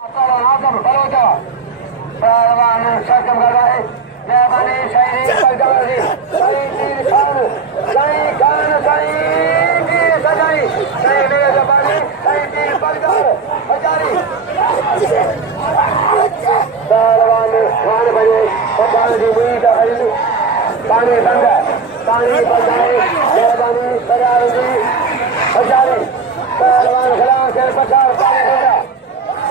आजम बलोचा पहलवान शर्कम कर रहा है मेहरबानी शायरी परजाजी सही तीर खान सही खान सही तीर सजाई सही मेरे जबानी सही तीर परजार हजारी पहलवान खान बजे पठान जी हुई दखल पानी बंद है पानी बंदाए मेहरबानी परजाजी हजारी पहलवान खिलाफ से पठार पानी बंदा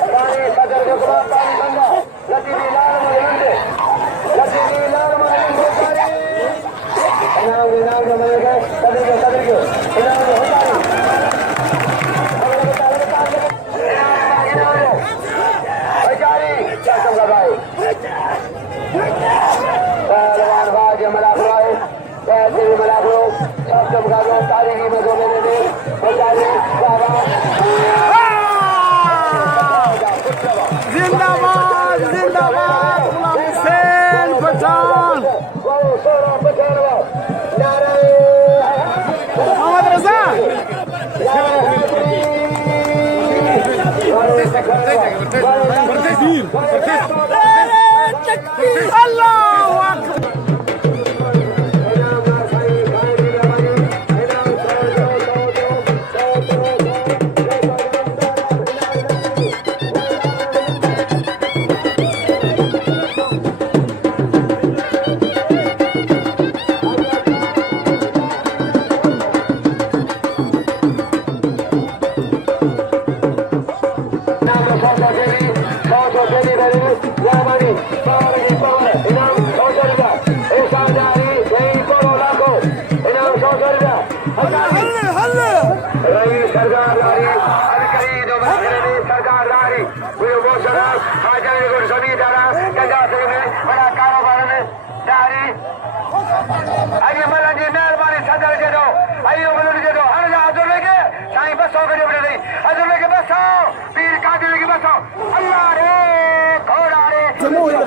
पानी सदर के गुलाब पानी बंदा लतीफी लाल मगलंदे लतीफी लाल मगलंदे इनाम मिल गए सदर के इनाम होतारी हजारी कसम का भाई पहलवान बाज मलाक भाई ऐसे भी मलाक लो कसम का लो तारीखी में दोनों ने दे हजारी बाबा जिंदाबाद जिंदाबाद गुलाम हुसैन पठान मोहम्मद रजा अल्लाहू अकबर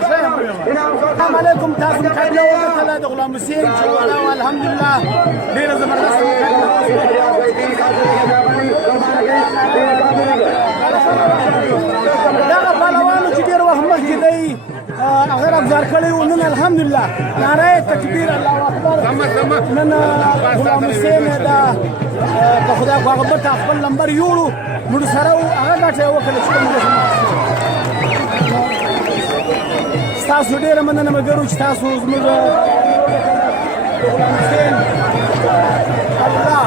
السلام عليكم تاسم خير ثلاثة غلام حسين والحمد لله ليلة زبردست دغه پهلوانو چې ډېر وخت مخکې دی هغه افزار کړی و نن الحمدلله نعره تکبیر الله اکبر نن غلام حسین دا که خدای خو هغه بېرته خپل نمبر یوړو موږ سره و هغه ګټه یې وکړه چې تاسو ډېره مننه ملګرو چې تاسو زموږ غلام حسین الله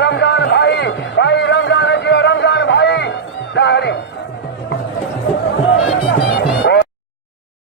रमजान भाई भाई रमजान भाई रमजान भाई